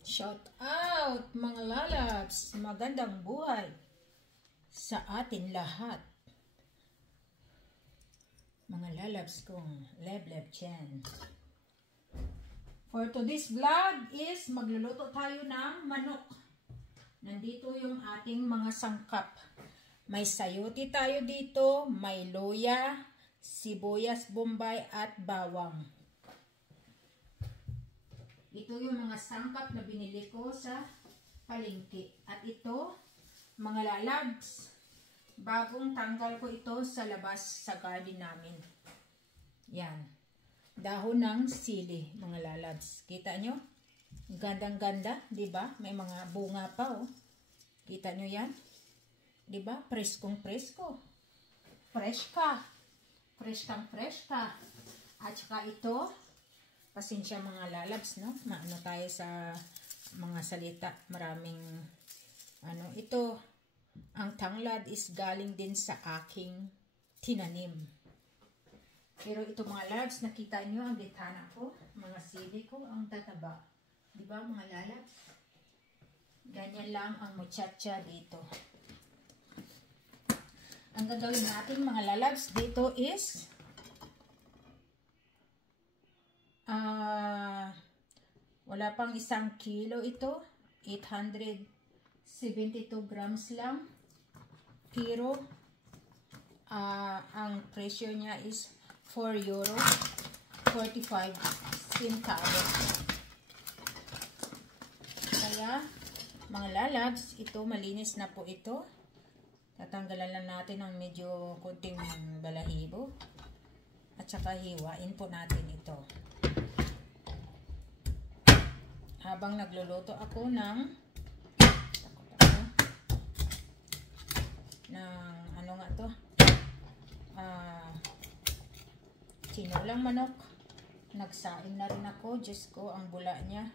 Shout out mga lalabs, magandang buhay sa atin lahat. Mga lalabs kong Lebleb Chen. For today's vlog is magluluto tayo ng manok. Nandito yung ating mga sangkap. May sayote tayo dito, may luya, sibuyas bombay at bawang. Ito yung mga sangkap na binili ko sa palengke. At ito, mga lalabs, bagong tanggal ko ito sa labas sa garden namin. Yan. Dahon ng sili, mga lalabs. Kita nyo? Gandang-ganda, di ba? May mga bunga pa, oh. Kita nyo yan? Di ba? Preskong-presko. Fresh ka. Fresh ka. At saka ito, pasensya mga lalabs, no? Maano tayo sa mga salita. Maraming, ito, ang tanglad is galing din sa aking tinanim. Pero ito mga lalabs, nakita nyo ang detana ko, mga sili ko, ang tataba. Diba mga lalabs? Ganyan lang ang muchacha dito. Ang gagawin natin mga lalabs dito is wala pang 1 kilo ito. 872 grams lang. Pero ang presyo niya is €4.45. Kaya mga lalabs, ito malinis na po ito. Tatanggalan lang natin ng medyo kunting balahibo. At saka hiwain po natin ito. Habang nagluluto ako ng ano nga to? Sinulang manok. Nagsaing na rin ako. Diyos ko, ang bula niya.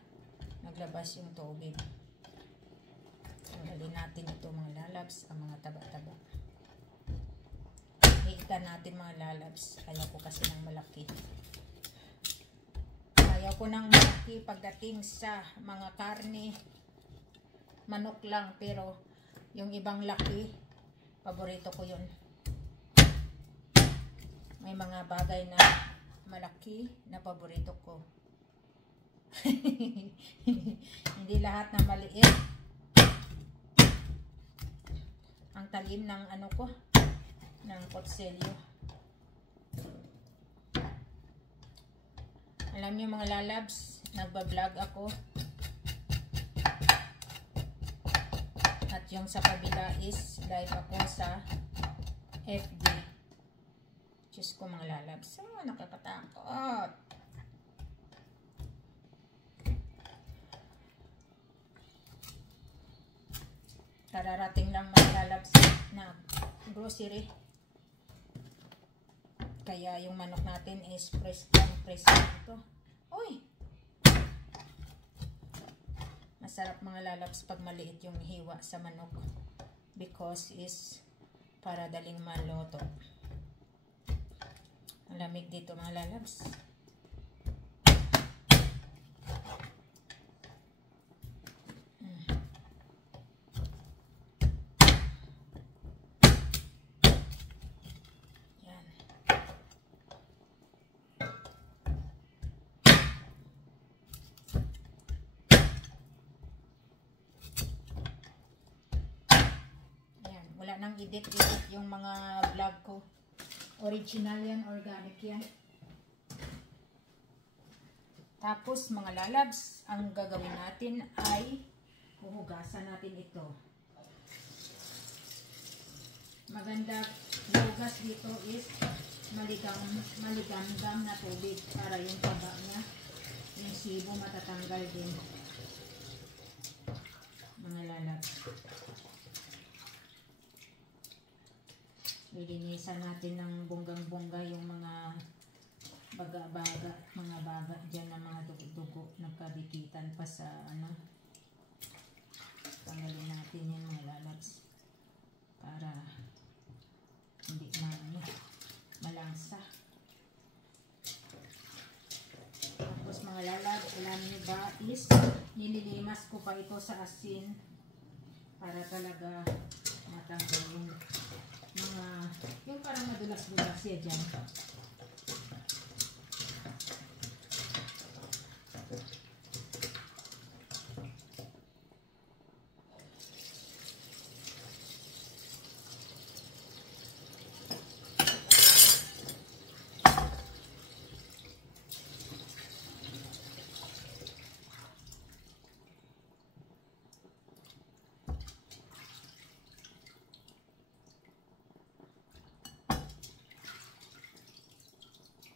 Naglabas yung tubig. Tanggalin natin ito mga lalabs, ang mga taba-taba. Iitan natin mga lalabs. Ayaw ko kasi ng malaki. Ayaw ko ng malaki pagdating sa mga karne. Manok lang, pero yung ibang laki, paborito ko yun. May mga bagay na malaki na paborito ko. Hindi lahat na maliit. Ang talim ng ng kutsilyo. Alam niyo mga lalabs, nagbablog ako. At yung sa kabila is live ako sa FB. Diyos ko mga lalabs. Nakakatakot. Kararating lang mga lalabs na grocery. Kaya yung manok natin is press ito. Uy! Masarap mga lalabs pag maliit yung hiwa sa manok. Because is para daling maluto. Ang lamig dito mga lalabs. Yan. Yan. Wala nang edit yung mga vlog ko. Original yan, organic yan. Tapos mga lalabs, ang gagawin natin ay huhugasan natin ito. Maganda hugas dito is maligam na tubig para yung taba niya, yung sibo matatanggal din. Mga lalabs. Lilinisan natin ng bonggang-bongga yung mga baga-baga, mga baga dyan na mga dugo-dugo nagkabikitan pa sa tanggalin natin yan mga lalabs para hindi na malangsa. Tapos mga lalabs, alam nyo ba is nililimas ko pa ito sa asin para talaga matanggal yung mga, yung parang madulas-dulas siya dyan.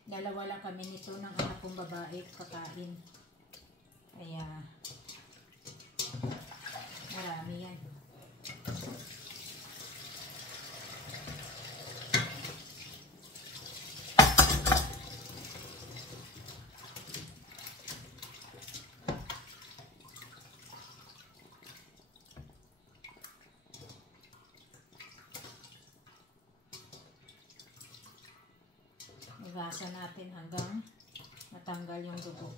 Dalawa lang kami nito ng anak kong babae kakain. Kaya marami yan. Igasan natin hanggang matanggal yung dugo.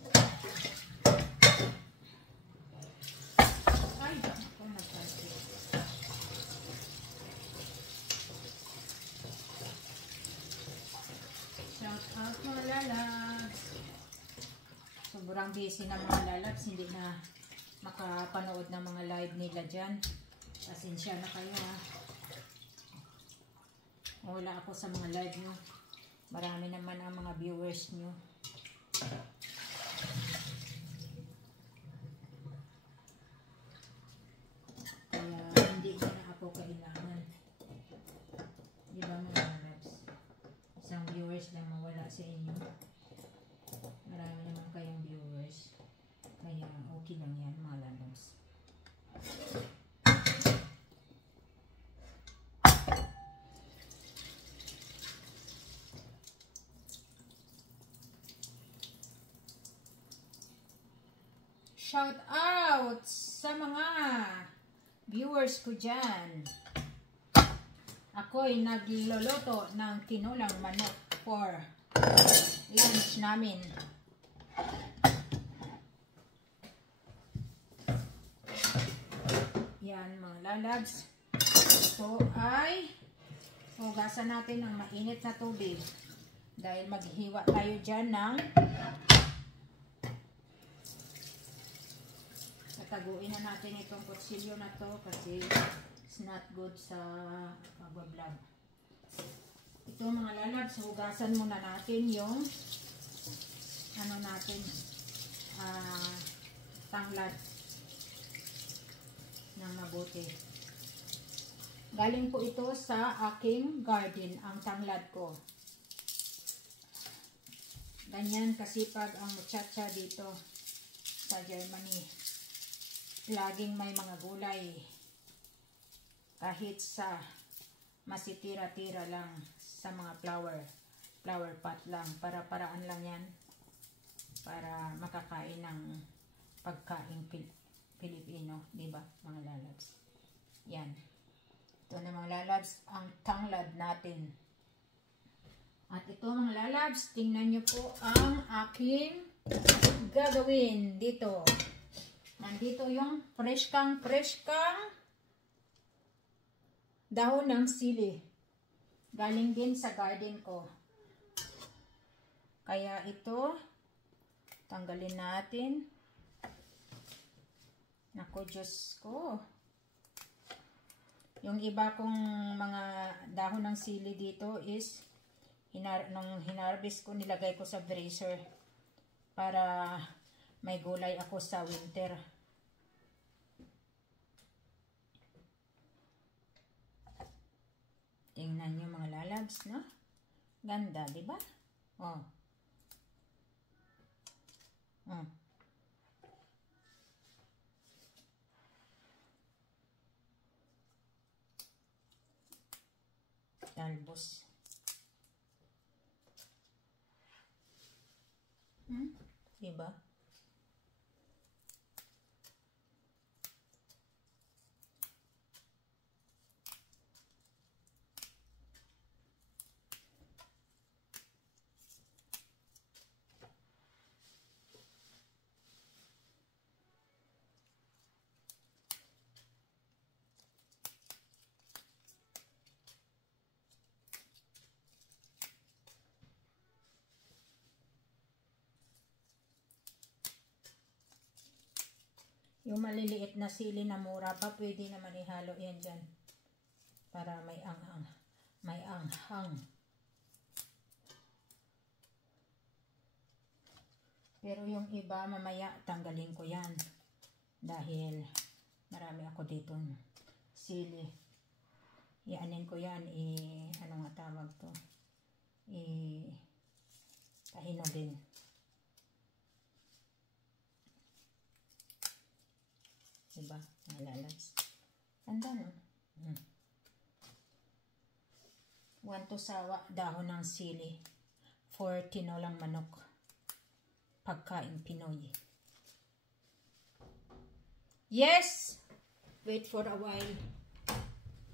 Ay, ako nagpapit. Shout out mga lalabs. Sobrang busy na mga lalabs. Hindi na makapanood ng mga live nila dyan. Pasensya na kayo ha. Wala ako sa mga live nyo. Marami naman ang mga viewers nyo. Kaya hindi ko na ako kailangan. Di ba mga loves? Isang viewers lang mawala sa inyo. Marami naman kayong viewers. Kaya okay lang yan mga loves. Shout out sa mga viewers ko dyan. Ako'y nagluluto ng tinulang manok for lunch namin. Yan mga lalabs. Ito ay hugasan natin ng mainit na tubig. Dahil maghiwa tayo dyan ng taguin na natin itong kutsilyo na to kasi it's not good sa pag-vlog. Ito mga lalabs, hugasan muna natin yung ano natin tanglad ng mabuti. Galing po ito sa aking garden, ang tanglad ko. Ganyan kasipag ang muchacha dito sa Germany. Laging may mga gulay kahit sa masitira-tira lang sa mga flower pot lang, paraan lang yan para makakain ng pagkain Pilipino, di ba mga lalabs? Yan, ito na mga lalabs ang tanglad natin. At ito mga lalabs, tingnan nyo po ang aking gagawin dito. Nandito yung fresh kang dahon ng sili. Galing din sa garden ko. Kaya ito, tanggalin natin. Naku, Diyos ko. Yung iba kong mga dahon ng sili dito is, nung hinarvest ko, nilagay ko sa freezer para may gulay ako sa winter. Tingnan nyo mga lalabs, no? Ganda, di ba? Oh. Talbos. Di ba? Yung maliliit na sili na mura pa, pwede naman ihalo yan dyan. Para may anghang. May anghang. Pero yung iba, mamaya tanggalin ko yan. Dahil marami ako dito sili. Ianin ko yan. Ano nga tawag to? Tahinogin. Diba? Nalalabs. Tanda no? One to sawa, dahon ng sili. For tinolang manok. Pagkain Pinoy. Yes! Wait for a while.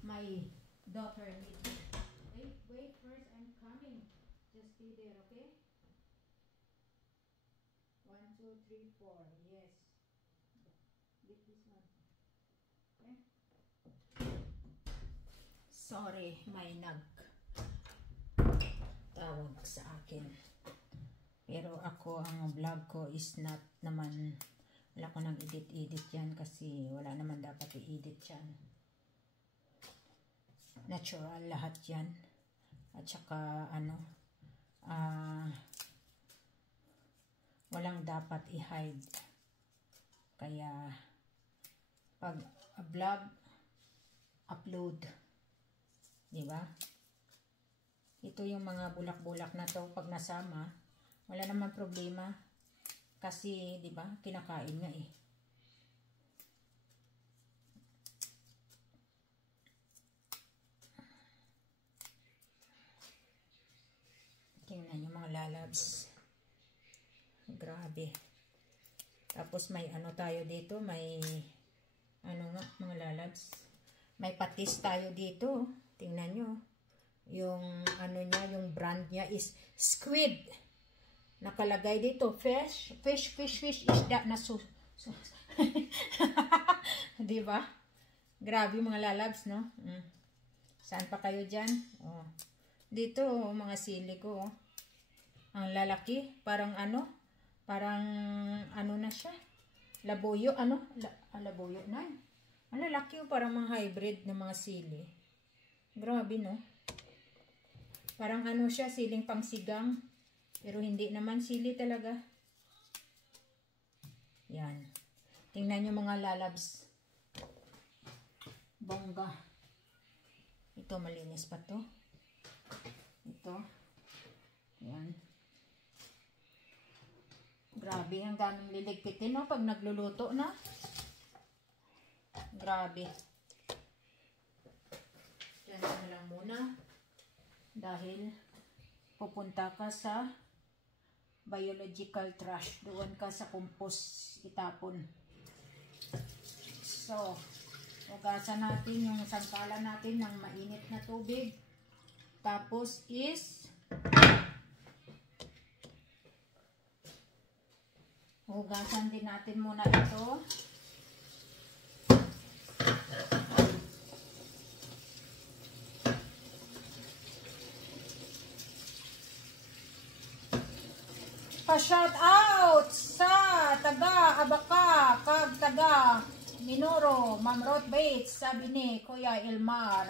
My daughter needs me. Wait first, I'm coming. Just stay there, okay? 1, 2, 3, 4. Yes. Get this one. Okay? Sorry, may tawag sa akin. Pero ako, ang vlog ko is not naman, wala ko nang edit yan kasi wala naman dapat i-edit yan. Natural lahat yan. At saka walang dapat i-hide. Kaya pag vlog, upload. Diba? Ito yung mga bulak-bulak na to pag nasama. Wala naman problema. Kasi, di ba, kinakain nga eh. Tingnan nyo mga lalabs. Grabe. Tapos may ano tayo dito. May, ano nga, mga lalabs. May patis tayo dito. Tingnan nyo. Yung, ano niya, yung brand niya is Squid. Nakalagay dito, fish, isda na diba? Grabe mga lalabs, no? Saan pa kayo dyan? Oh. Dito, mga sili ko. Ang lalaki, parang ano na siya. Labuyo, labuyo na. Ang lalaki, parang mga hybrid na mga sili. Grabe, no? Parang ano siya, siling pangsigang. Pero hindi naman sili talaga. Yan. Tingnan nyo mga lalabs. Bongga. Ito, malinis pa to. Ito. Yan. Grabe, ang daming liligpitin, no? Pag nagluluto na. Grabe. Yan na lang muna. Dahil pupunta ka sa biological trash. Doon ka sa compost itapon. So, hugasan natin yung sangkalan natin ng mainit na tubig. Tapos is hugasan din natin muna ito. Pa-shout out sa taga Abaca, kag taga Minoro, Ma'am Ruth Bates, sabi ni Kuya Elmer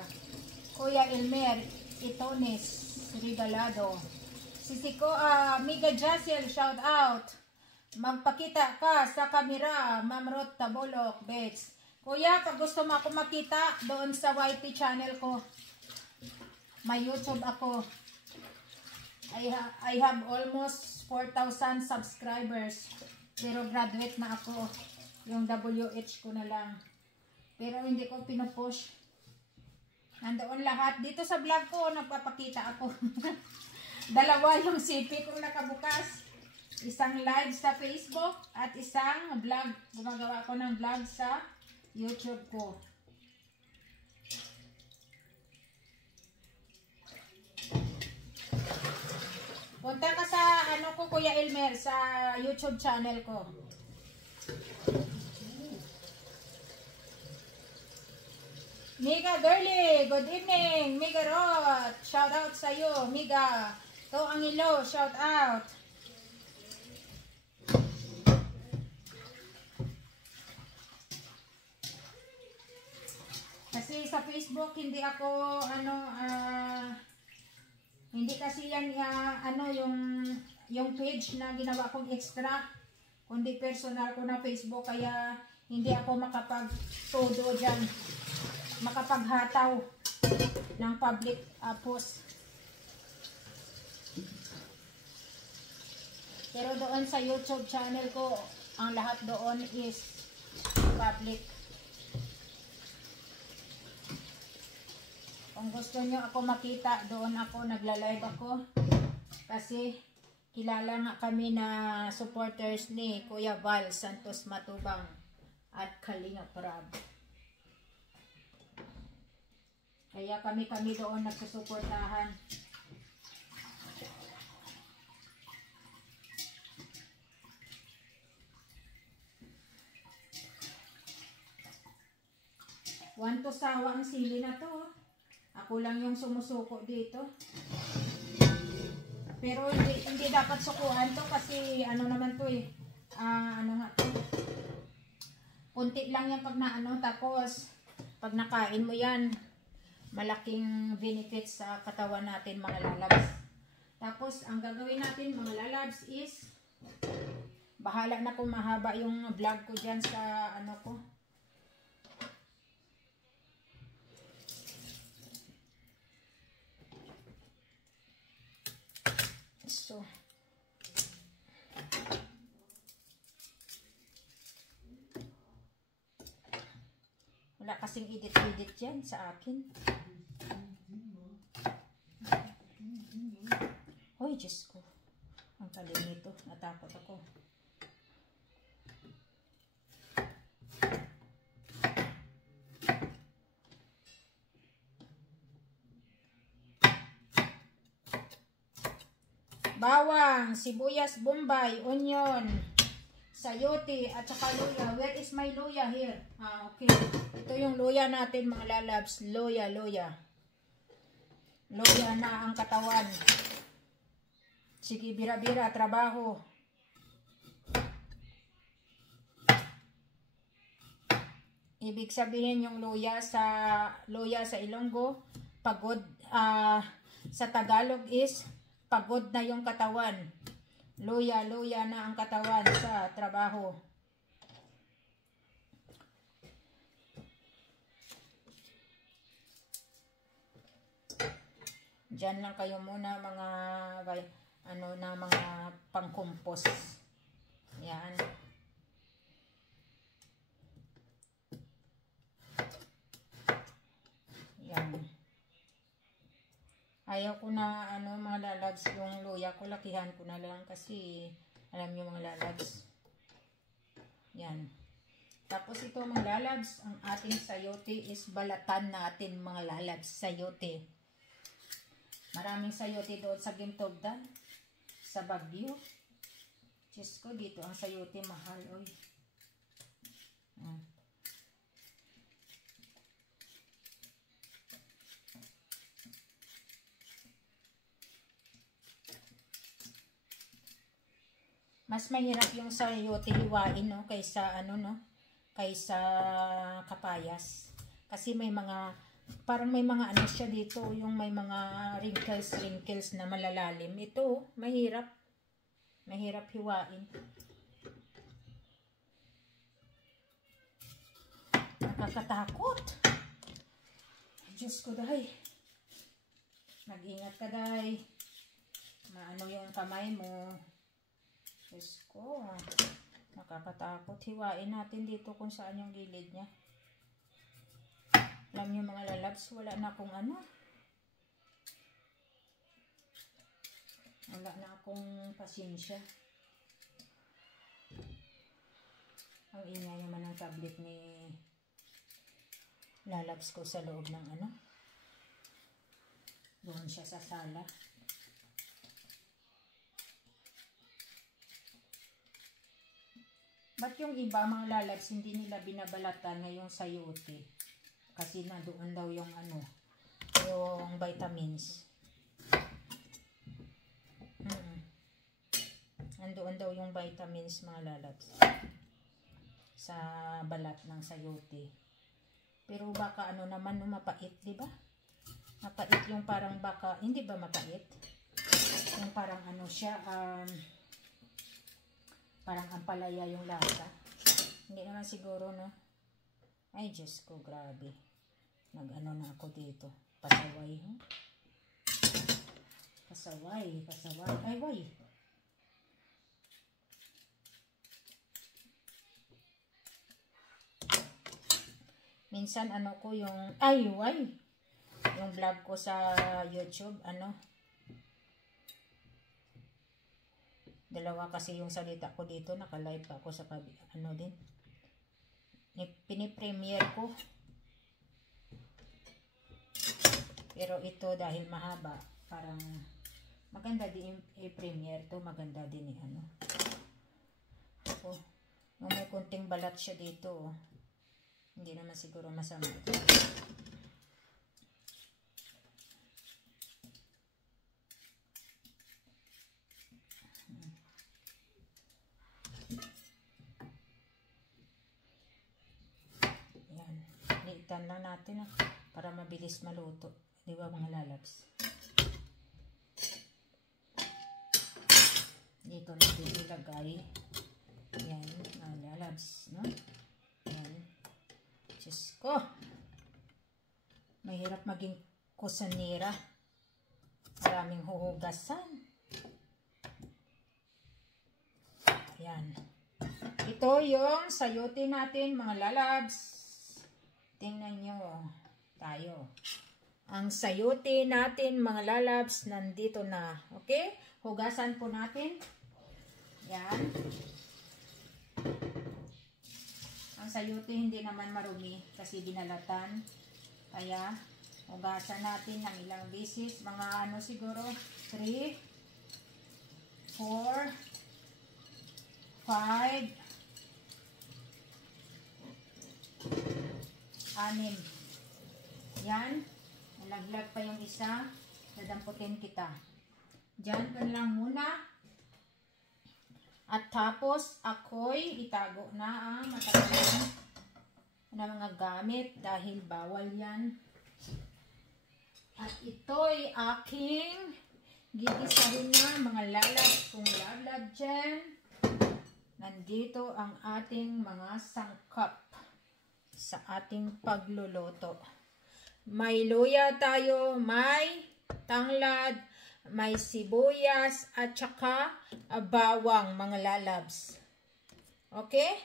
Itones Regalado. Sisiko, Miga Jaciel, shout out. Magpakita ka sa kamera, Ma'am Ruth Tabolok Bates. Kuya, pag gusto mo ako makita doon sa YT channel ko, may YouTube ako. I have almost 4,000 subscribers. Pero graduate na ako. Yung WH ko na lang. Pero hindi ko pinupush. Nandoon lahat. Dito sa vlog ko, nagpapakita ako. Dalawa yung CP kong nakabukas. Isang live sa Facebook at isang vlog. Gumagawa ko ng vlog sa YouTube ko. Punta ka sa ano ko, Kuya Elmer, sa YouTube channel ko. Miga Girly, good evening. Miga Roth, shout out sa iyo. Miga To Angilo, shout out. Kasi sa Facebook hindi ako hindi kasi yan yung page na ginawa kong extra, kundi personal ko na Facebook, kaya hindi ako makapag-todo dyan, makapaghataw ng public post. Pero doon sa YouTube channel ko, ang lahat doon is public. Kung gusto nyo ako makita, doon ako, nagla-live ako. Kasi kilala nga kami na supporters ni Kuya Val Santos Matubang at Kalinga Prab. Kaya kami doon nagsusuportahan. Wanto sawa ang sili na to. Ako lang yung sumusuko dito. Pero hindi dapat sukuhan to kasi ano naman to eh. Ano nga to. Kunti lang yan pag naano, tapos pag nakain mo yan, malaking benefits sa katawan natin mga lalabs. Tapos ang gagawin natin mga lalabs is, bahala na kung mahaba yung vlog ko dyan sa ano ko. So, wala kasing edit-edit yan sa akin. Hoy, Diyos ko. Ang talim nito. Natakot ako. Bawang, sibuyas, bombay, onion, sayote, at saka luya. Where is my luya here? Okay. Ito yung luya natin mga lalabs. Luya. Luya na ang katawan. Sige, bira-bira, trabaho. Ibig sabihin yung luya sa Ilonggo, pagod, sa Tagalog is pagod na yung katawan. Luya na ang katawan sa trabaho. Diyan lang kayo muna mga mga pangkumpos. Yan. Yan. Ayaw ko na mga lalabs yung luya ko, lakihan ko na lang kasi alam niyo mga lalabs. Yan. Tapos ito mga lalabs, ang ating sayote is balatan natin mga lalabs, sayote. Maraming sayote doon sa Gintogdan, sa Baguio. Diyos ko, dito ang sayote mahal, oy. Mas mahirap yung sayote hiwain, no, kaysa kaysa kapayas. Kasi may mga parang may mga siya dito, yung may mga wrinkles na malalalim. Ito, mahirap hiwain. Nakakatakot. Diyos ko, dahay. Mag-ingat ka, dahay. Maano yung kamay mo. Diyos ko, nakakatakot. Hiwain natin dito kung saan yung gilid niya. Alam niyo mga lalabs, wala na akong wala na akong pasensya. Ang ingay naman ng tablet ni lalabs ko sa loob ng doon siya sa sala. Ba't yung iba mga lalabs hindi nila binabalatan ngayong sayote? Kasi nandoon daw yung yung vitamins. Nandoon daw yung vitamins mga lalabs sa balat ng sayote. Pero baka ano naman, no, mapait, di ba? Mapait yung parang baka, hindi ba mapait? Yung parang ano siya, parang ampalaya yung lasa. Hindi naman siguro, no? Ay, Diyos ko, grabe. Nag-ano na ako dito. Pasaway, huh? Pasaway. Ay, why? Minsan, ano ko yung, ay, why? Yung vlog ko sa YouTube, ano? Dalawa kasi yung salita ko dito. Naka-live ako sa, ano din. Pinipremiere ko. Pero ito dahil mahaba, parang maganda din i-premiere to, maganda din ano. Oh, yung may kunting balat siya dito, oh. Hindi naman siguro masama ito. Yan, liitan lang natin para mabilis maluto. Di ba mga lalabs? Dito natin ilagay. Yan, mga lalabs, no? Yan. Diyos ko. Mahirap maging kusanira. Maraming huhugasan. Yan. Ito yung sayote natin, mga lalabs. Tingnan nyo. Tayo. Ang sayote natin, mga lalabs, nandito na. Okay? Hugasan po natin. Yan. Ang sayote hindi naman marumi kasi binalatan. Kaya, hugasan natin ng ilang beses. Mga ano siguro, 3, 4, 5, 6. Yan. Nalaglag pa yung isa. Dadamputin kita. Diyan ka lang muna. At tapos, ako'y itago na ang matagal na mga gamit dahil bawal yan. At ito'y aking gigisahin na mga lalab kung lalab dyan. Nandito ang ating mga sangkap sa ating pagluluto. May luya tayo, may tanglad, may sibuyas, at saka bawang, mga lalabs. Okay?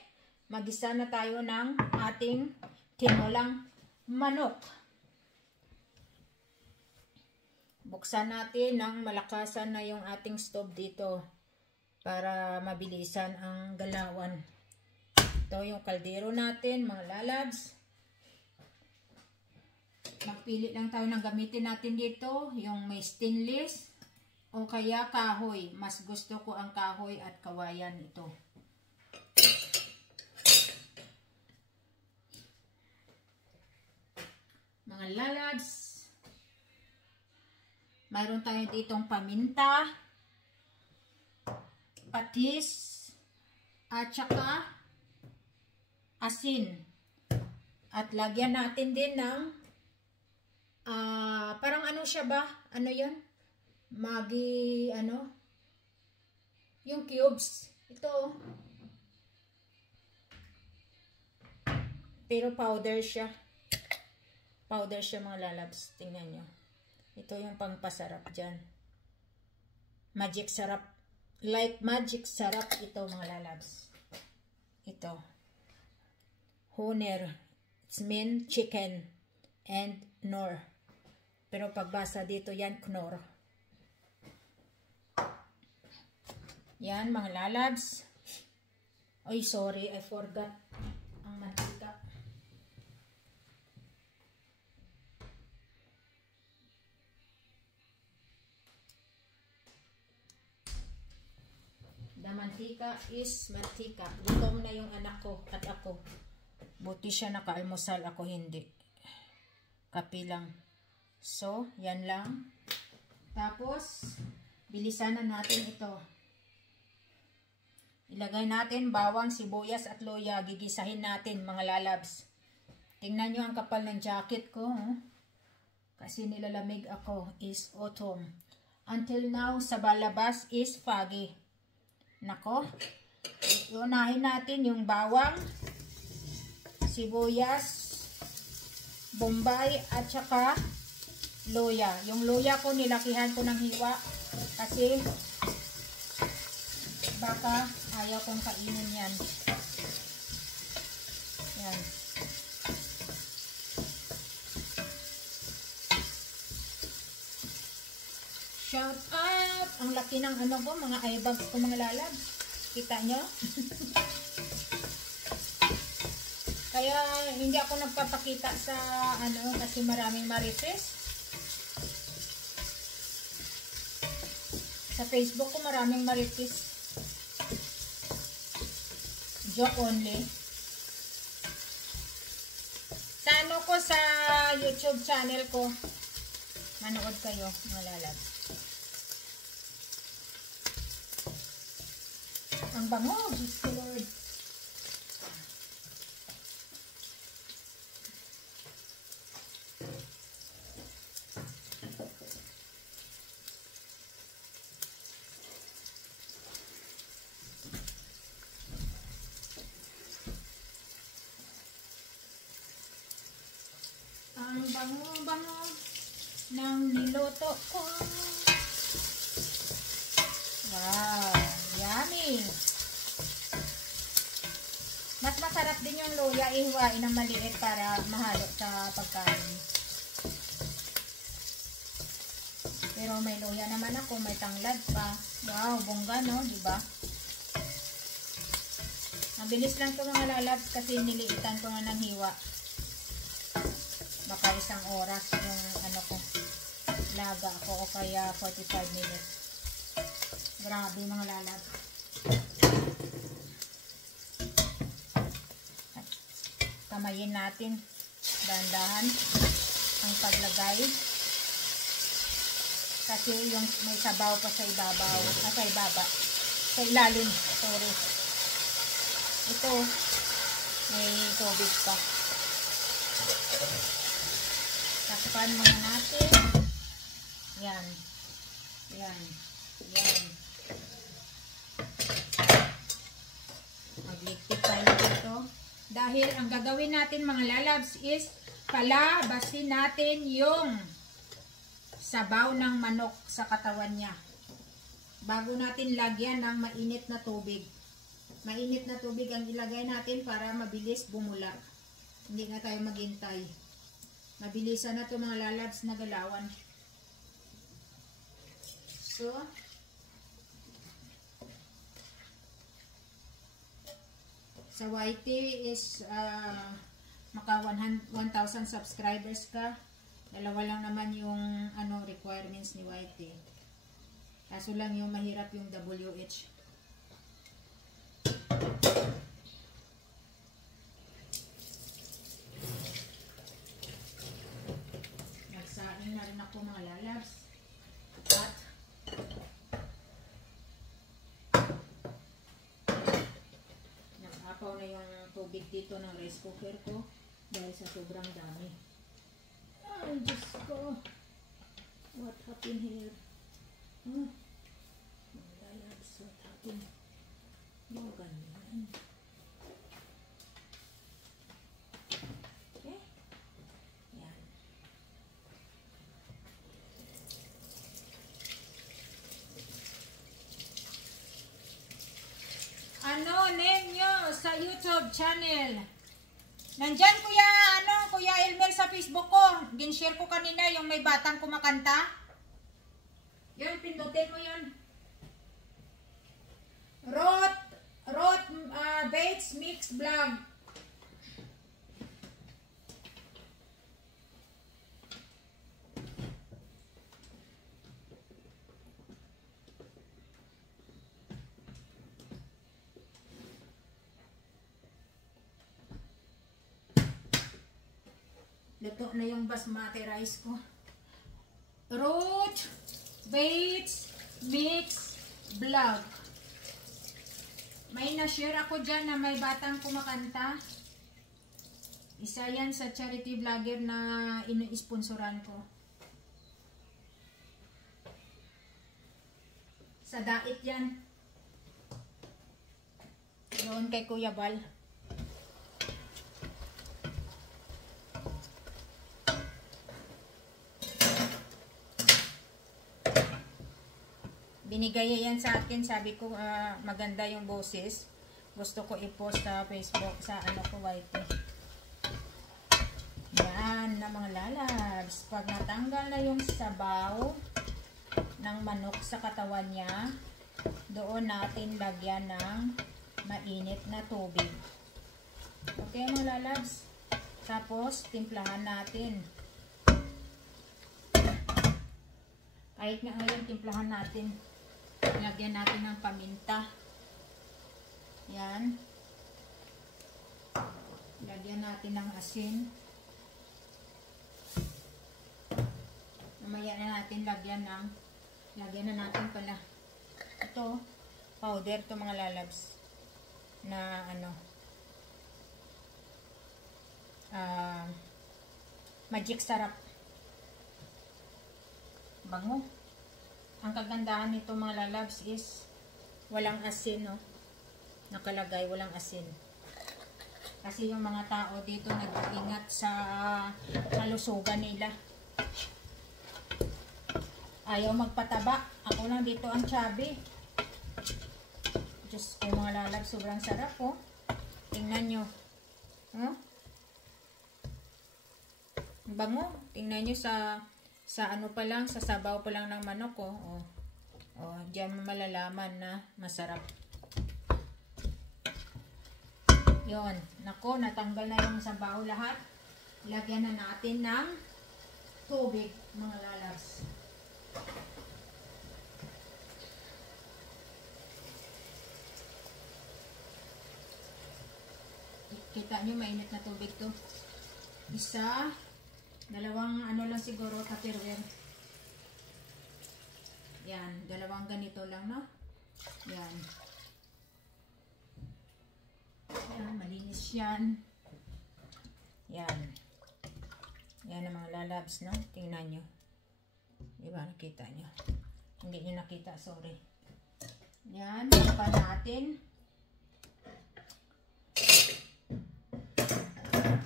Magisa na tayo ng ating tinulang manok. Buksan natin ng malakasan na yung ating stove dito para mabilisan ang galawan. Ito yung kaldero natin, mga lalabs. Magpili lang tayo ng gamitin natin dito, yung may stainless o kaya kahoy. Mas gusto ko ang kahoy at kawayan ito. Mga lalabs, mayroon tayo ditong paminta, patis, at saka asin. At lagyan natin din ng parang ano siya ba? Ano yun? Maggi, ano? Yung cubes. Ito. Pero powder siya. Powder siya, mga lalabs. Tingnan nyo. Ito yung pangpasarap dyan. Magic sarap. Like magic sarap ito, mga lalabs. Ito. Honer. It's mean chicken and Knorr. Pero pagbasa dito yan, Knorr. Yan, mga lalabs. Ay, sorry, I forgot ang mantika. The mantika is mantika. Gutom na yung anak ko at ako. Buti siya nakaalmusal, ako hindi. Kapilang. So, yan lang. Tapos, bilisan na natin ito. Ilagay natin bawang, sibuyas at luya. Gigisahin natin, mga lalabs. Tingnan nyo ang kapal ng jacket ko. Kasi nilalamig ako. Is autumn. Until now, sa balabas is foggy. Nako. Unahin natin yung bawang, sibuyas, bombay, at saka luya. Yung luya ko, nilakihan ko ng hiwa. Kasi baka ayaw kong kainin yan. Yan. Shout out! Ang laki ng ano ko, mga eye bags ko, mga lalab. Kita nyo? Kaya hindi ako nagpapakita sa ano kasi maraming marites. Sa Facebook ko maraming marites. Joke only. Sa ano ko, sa YouTube channel ko, manood kayo, mga lalab. Ang bango, Diyos ko Lord. Ang bango-bango ng niloto ko. Wow, yummy. Mas masarap din yung luya ihiwain ng maliit para mahalo sa pagkain. Pero may luya naman ako, may tanglad pa. Wow, bongga no, di ba? Mabilis lang ito mga lalabs kasi niliitan ko nga ng hiwa. Baka isang oras yung ano ko, laga ko o kaya 45 minutes. Grabe mga lalabs. Kamayin natin dahan-dahan ang paglagay kasi yung may sabaw pa sa ibabaw, sa ibaba, sa ilalim, sorry. Ito may tubig pa. Takpan muna natin. Yan, yan, yan. Magligpit tayo dito. Dahil ang gagawin natin mga lalabs is palabasin natin yung sabaw ng manok sa katawan niya. Bago natin lagyan ng mainit na tubig. Mainit na tubig ang ilagay natin para mabilis bumula. Hindi na tayo maghintay. Mabilisan na ito mga lalabs na galawan. So, sa YT is maka 1,000 subscribers ka. Dalawa lang naman yung ano requirements ni YT. Kaso lang yung mahirap yung WH. Nagsaing na rin ako mga lalabs. At nag-apaw na yung tubig dito ng rice cooker ko dahil sa sobrang dami. Ay, Diyos ko. What happened here? Mga lalabs, what happened? Mga ganyan. Okay? Yan. Ano name nyo sa YouTube channel? Nandyan Kuya Elmer sa Facebook ko. Gin-share ko kanina yung may batang kumakanta. Yun, pindutin mo yun. Rot Bates Mix Vlog. Luto na yung basmati rice ko. Rot Bates Mix Vlog. May na-share ako dyan na may batang kumakanta. Isa yan sa charity vlogger na ino-sponsoran ko. Sa dait yan. Doon kay Kuya Bal. Binigay yan sa akin. Sabi ko maganda yung boses. Gusto ko i-post sa Facebook sa ano ko, YT. Yan na mga lalabs. Pag natanggal na yung sabaw ng manok sa katawan niya, doon natin lagyan ng mainit na tubig. Okay mga lalabs. Tapos timplahan natin. Kahit nga ngayon timplahan natin. Lagyan natin ng paminta. Yan. Lagyan natin ng asin. Mamaya na natin lagyan na natin pala. Ito, powder to mga lalabs. Na ano, magic sarap. Bango. Ang kagandahan nito mga lalabs is walang asin, no? Nakalagay walang asin. Kasi yung mga tao dito nag-iingat sa kalusugan nila. Ayaw magpataba. Ako lang dito ang chubby. Diyos ko mga lalabs, sobrang sarap, oh. Tingnan nyo. Oh? Bango. Tingnan nyo sa ano pa lang, sa sabaw pa lang ng manok, oh. Oh, diyan malalaman na masarap. Yon, nako, natanggal na yung sabaw lahat. Lagyan na natin ng tubig, mga lalabs. Kita nyo, mainit na tubig to. Isa, dalawang ano lang siguro, tupperware. Yan, dalawang ganito lang, no? Yan. Yan, malinis yan. Yan. Yan ang mga lalabs, no? Tingnan nyo. Diba, nakita nyo? Hindi nyo nakita, sorry. Yan, pa natin.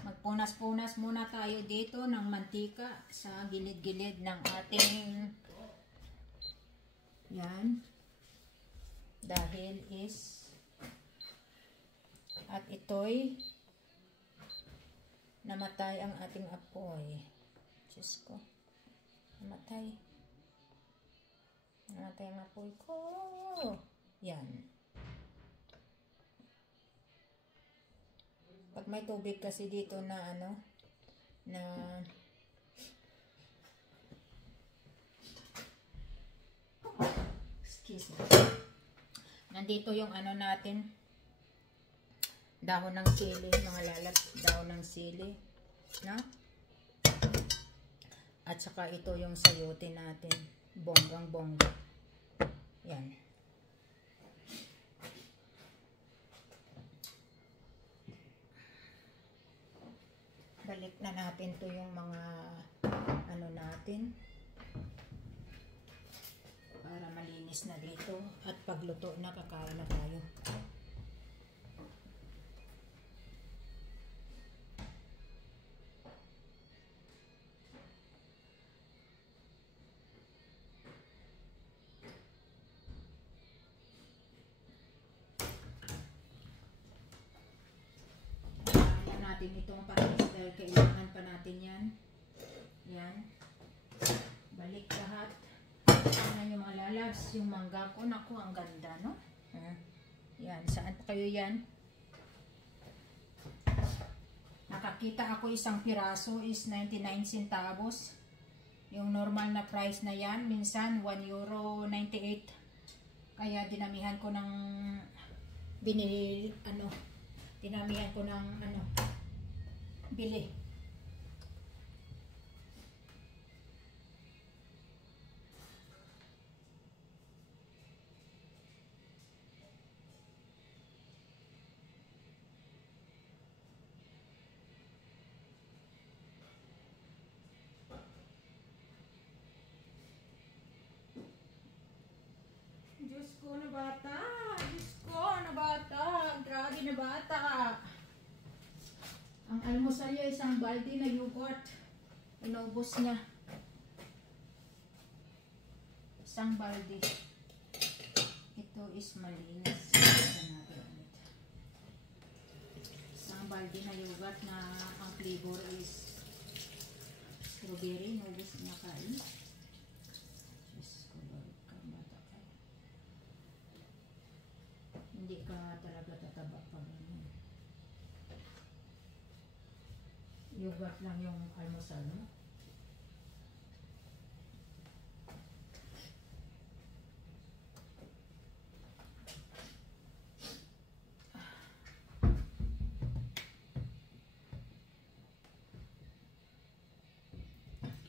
Magpunas-punas muna tayo dito ng mantika sa gilid-gilid ng ating yan. Dahil is at ito'y namatay ang ating apoy. Diyos ko. Namatay. Namatay ang apoy ko. Yan. Pag may tubig kasi dito na ano, na excuse me. Nandito yung ano natin, dahon ng sili, mga lalabs, dahon ng sili, no? At saka ito yung sayote natin, bonggang-bongga. Yan. Balik na natin to yung mga ano natin para malinis na dito at pagluto na kakain na tayo. Natin itong patis dahil kailangan pa natin yan. Yan. Balik lahat. Yan yung mga lalabs. Yung mangga ko. Naku, ang ganda, no? Yan. Saan pa kayo yan? Nakakita ako isang piraso is 99 centavos. Yung normal na price na yan. Minsan, €1.98. Kaya dinamihan ko ng binili, ano, dinamihan ko ng, ano, bili. almusal niya isang balde na yogurt. Inubos niya. Isang balde. Ito is malinis. Isang balde na yogurt na ang flavor is strawberry. Inubos niya kain. Hindi ka talaga tataba pag ganyan. Yogurt lang yung almusal mo.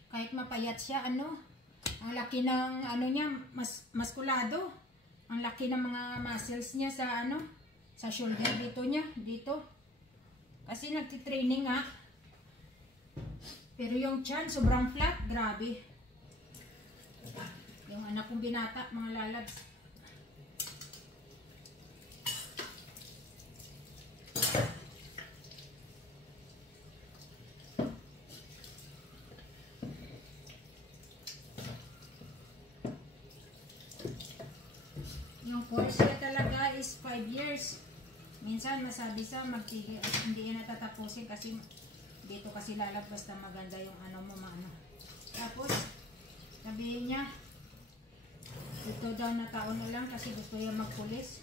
Kahit mapayat siya, ang laki ng niya, maskulado. Ang laki ng mga muscles niya sa sa shoulder dito. Kasi nagtitraining nga. Pero yung tiyan, sobrang flat, grabe. Yung anak kong binata, mga lalabs. Yung course niya talaga is 5 years. Minsan masabi sa magtigil, hindi yan natatapusin kasi dito kasi lalab basta maganda yung mo Tapos sabihin niya ito daw na taon na lang kasi gusto niya magpulis.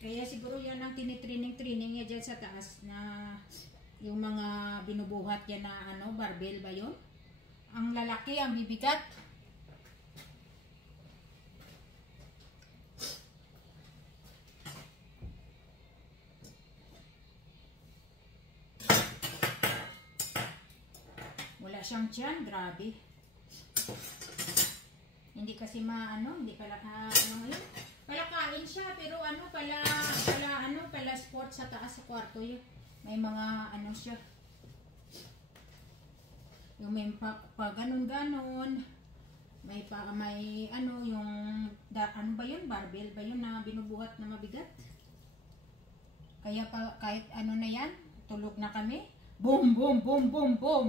Kaya siguro yan ang tinitraining niya dyan sa taas na yung mga binubuhat yan na barbell ba yun? Ang lalaki, ang bibigat. Wala siyang tiyan, grabe. Hindi kasi hindi pala ngayon. Palakain siya pero pala sport sa taas sa kwarto yun. May mga siya. Yung may pa ganon-ganon. May yung ba yun, barbell ba yun na binubuhat na mabigat. Kaya kahit na yan, tulog na kami. Boom, boom, boom, boom, boom.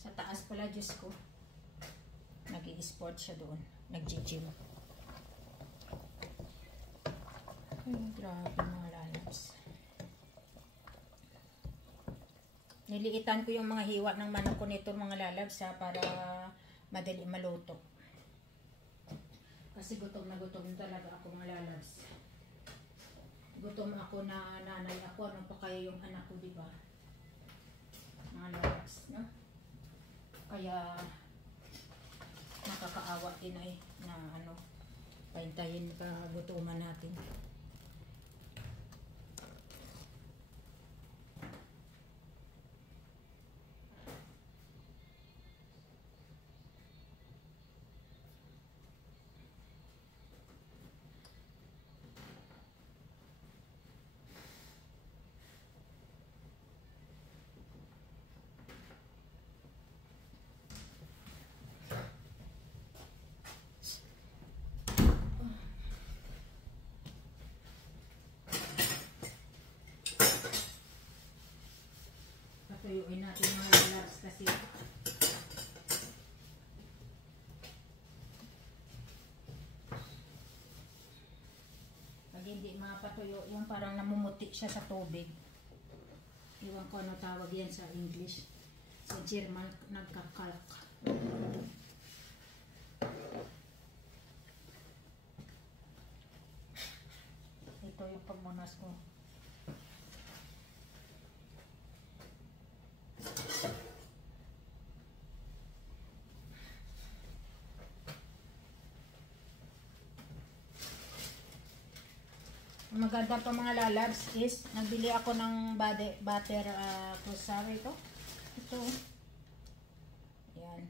Sa taas pala, Diyos ko. Nag-i-sport siya doon. Nag-gym. Ay, grabe mga lalabs. Niliitan ko yung mga hiwa ng manok ko nito mga lalabs para madali maluto. Kasi gutom na talaga ako mga lalabs. Gutom ako na nanay ako. Ano pa kaya yung anak ko, diba? Mga lalabs, no? Kaya nakakaawa din na pahintayin kagutuman natin. Tuyuin natin mga lalabs kasi pag hindi mapatuyo yung parang namumuti siya sa tubig. Iwan ko ano tawag yan sa English. Sa German nagkakalk. Ito yung pagmunas ko. Maganda pa mga lalabs is nagbili ako ng butter croissant ito. Yan.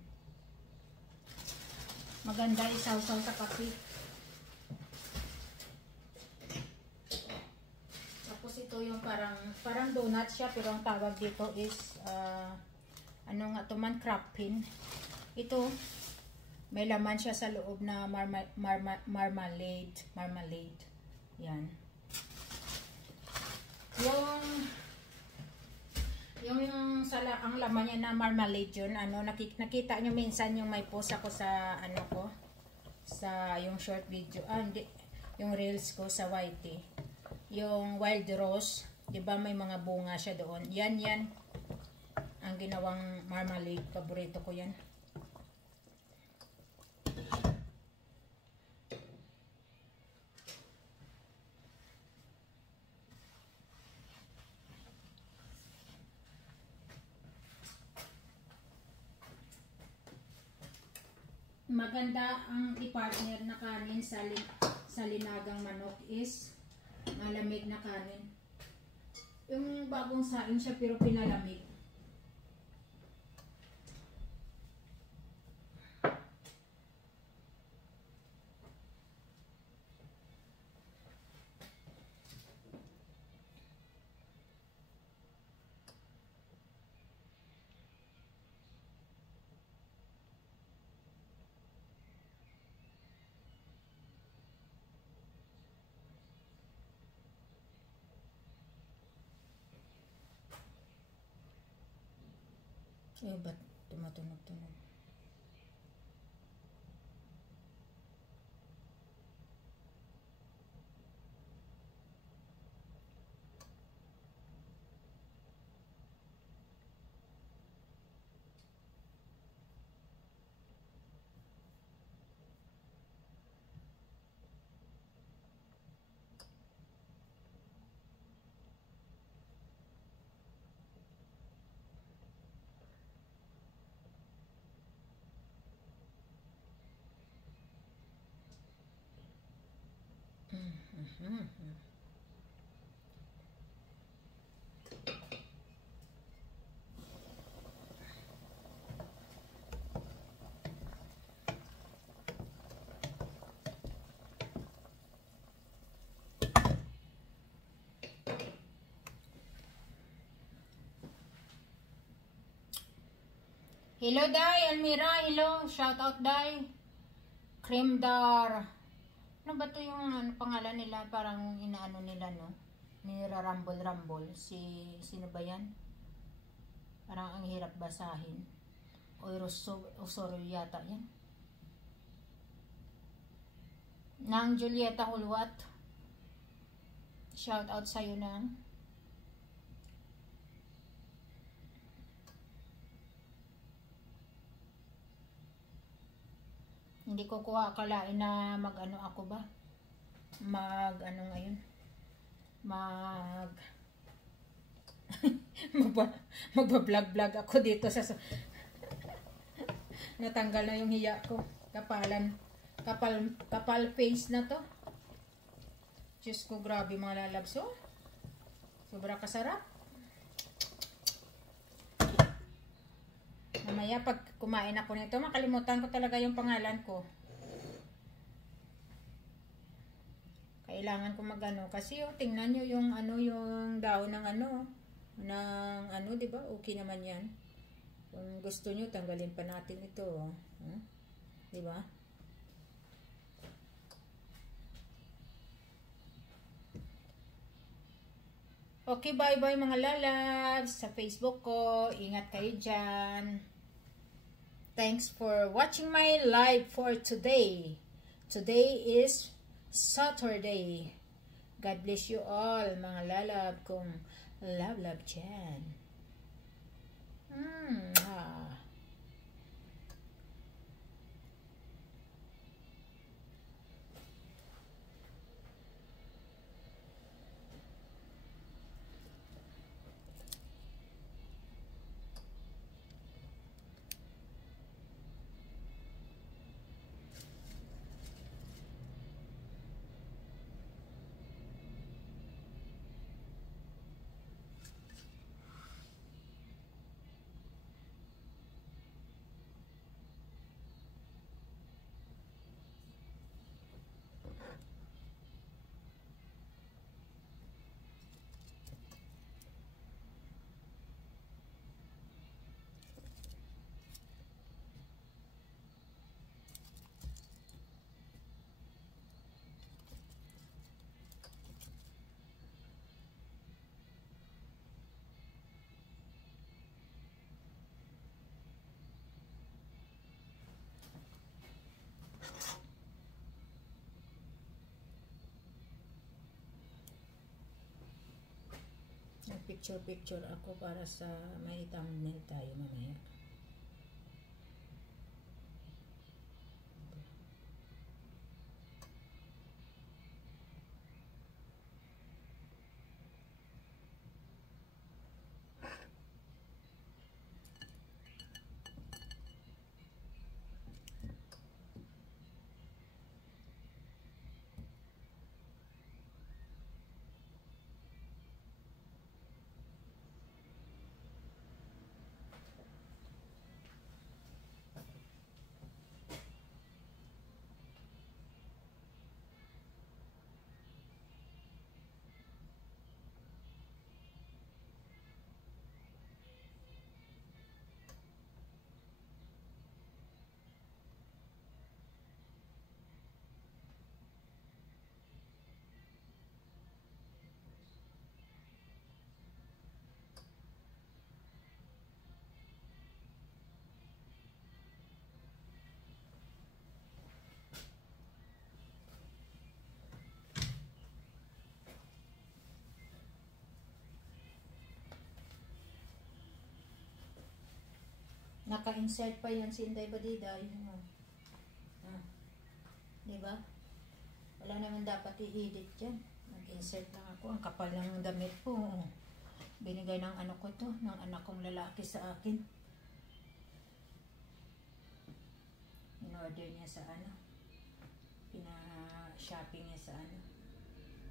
Maganda isaw-saw sa kape. Tapos ito yung parang donut siya pero ang tawag dito is ano nga to man, crappin. Ito may laman siya sa loob na marmalade. Yan. ang laman niya na marmalade yun. Ano, nakita nyo minsan yung may post ako sa ano ko, sa yung short video, hindi, yung reels ko sa YT. Yung wild rose, di ba may mga bunga siya doon. Yan ang ginawang marmalade. Paborito ko yan. Maganda ang i-partner na kanin sa linagang manok is malamig na kanin. Yung bagong saing siya pero pinalamig. Eh, ba't tumatunog-tunog? Hello, Day! Almira, hello! Shout out, Day! Creamdar! Ano ba to yung ano, pangalan nila? Parang inaano nila, no? Nira-rumble-rumble. Sino ba yan? Parang ang hirap basahin. Osorio yata yan. Nang Julieta Hulwat. Shout out sa'yo, Nang. Hindi ko akalain na mag-ano ako ba? Mag-ano ngayon? Magba-vlog ako dito sa natanggal na yung hiya ko. Kapal face na to. Diyos ko, grabe mga lalabs. Oh. Sobra kasarap. Mamaya pag kumain ako nito, makalimutan ko talaga yung pangalan ko. Kailangan ko magano kasi yung tingnan nyo yung ano, yung daon ng ano, 'di ba? Okay naman 'yan. Kung gusto nyo, tanggalin pa natin ito, oh. 'Di ba? Okay, bye-bye mga lalabs sa Facebook ko. Ingat kayo dyan. Thanks for watching my live for today. Today is Saturday. God bless you all, mga lalab kong love dyan. Picture ako para sa may thumbnail tayo mamaya. Naka-insert pa yan si Inday Badida. Yun. Diba? Wala naman dapat i-edit dyan. Nag-insert lang ako. Ang kapal ng damit po. Binigay ng ano ko to. Ng anak kong lalaki sa akin. In-order niya sa ano. Pina-shopping niya sa ano.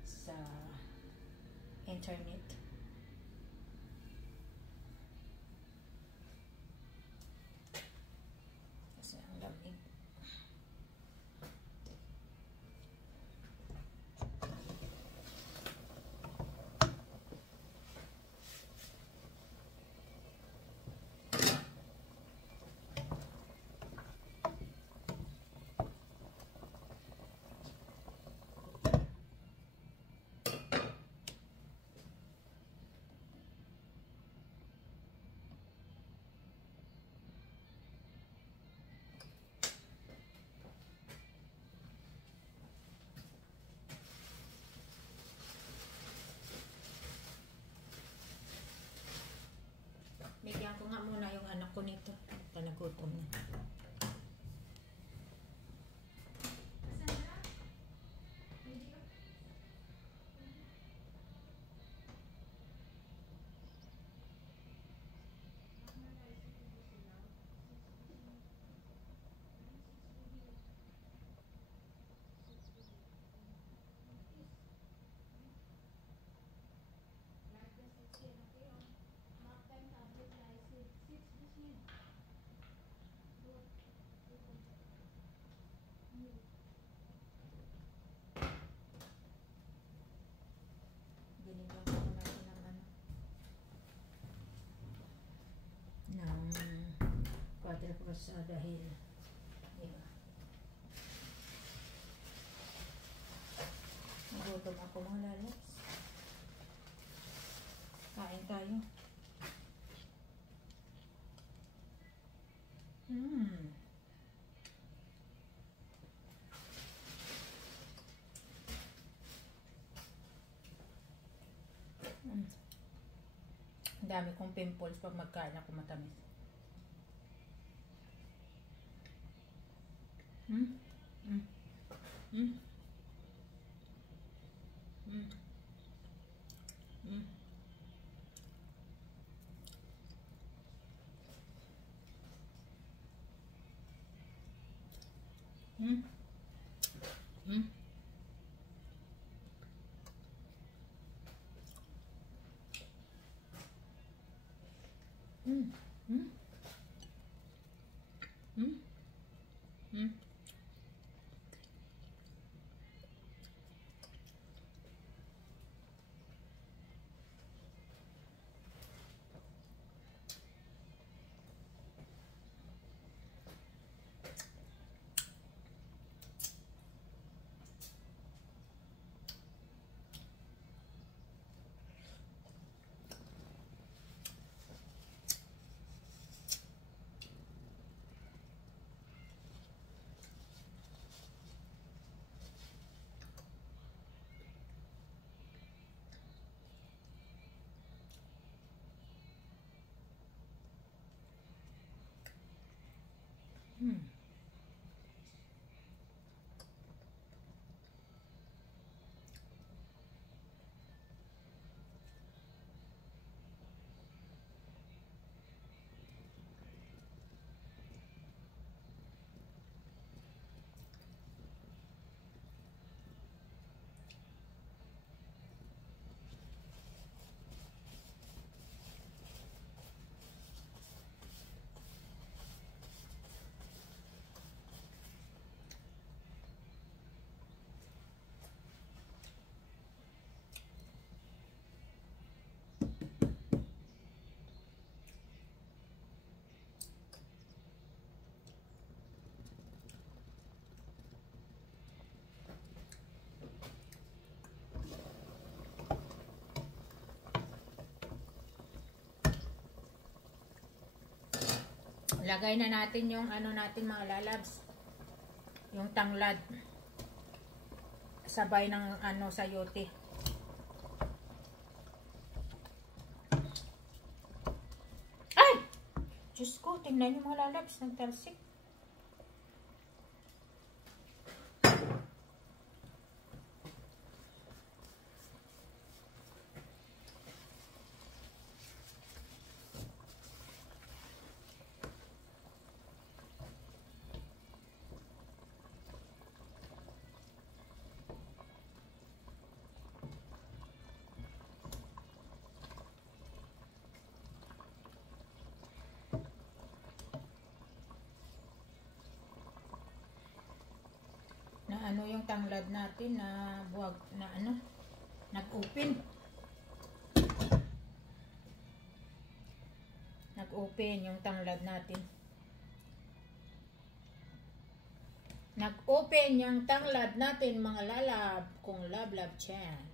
Sa internet. Bigyan ko nga muna yung anak ko nito. Panagutom na. Binigyan ko na natin ng ano. Ng quarter course dahil diba? Nagutom ako mga lalas. Kain tayo. Ang dami kong pimples pag magkain ako matamis. Lagay na natin yung ano natin mga lalabs. Yung tanglad. Sabay ng ano sayote. Ay! Diyos ko, tingnan yung mga lalabs ng talsik. Na ano yung tanglad natin na buwag na ano nag-open yung tanglad natin, nag-open yung tanglad natin mga lalab kung love chan.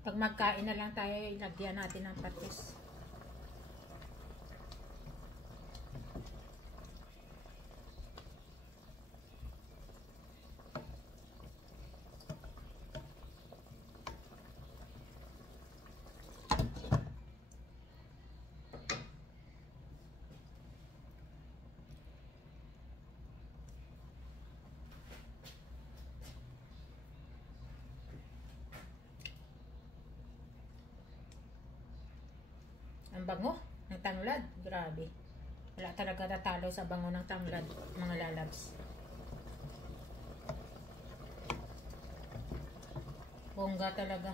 Pag magkain na lang tayo, ilagyan natin ng patis. Ang bango ng tanglad. Grabe. Wala talaga tatalo sa bango ng tanglad, mga lalabs. Bongga talaga.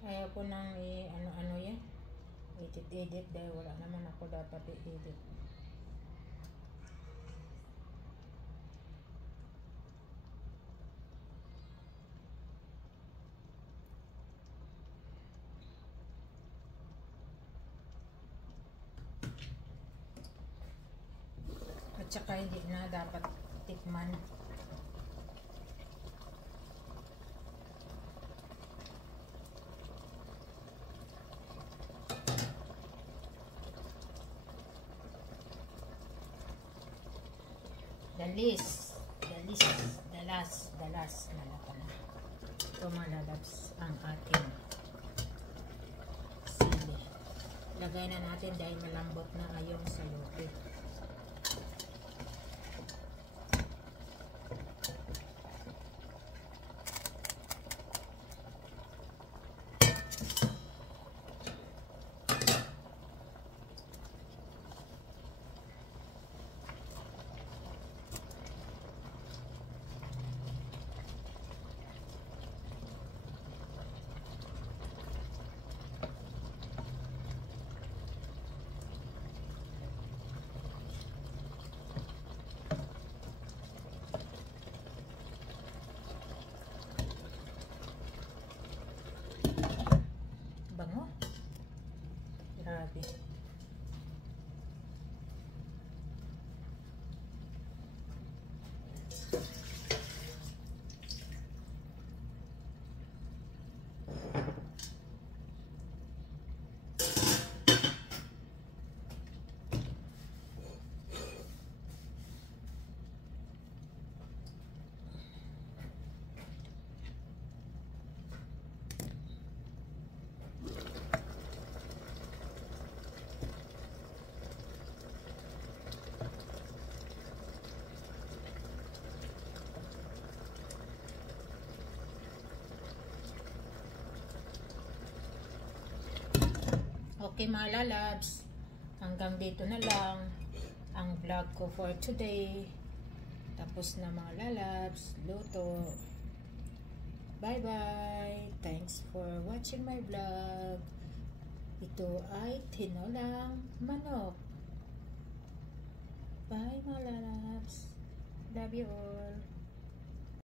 Ayaw ko nang ano-ano yan. Edit dahil wala naman ako dapat i-edit. At saka hindi na dapat tikman. Dalas na pala. Ito mga lalabs ang ating sili. Lagay na natin dahil malambot na ayong sayote. Okay mga lalabs, hanggang dito na lang ang vlog ko for today. Tapos na mga lalabs, luto. Bye bye! Thanks for watching my vlog. Ito ay tinolang manok. Bye mga lalabs. Love you all.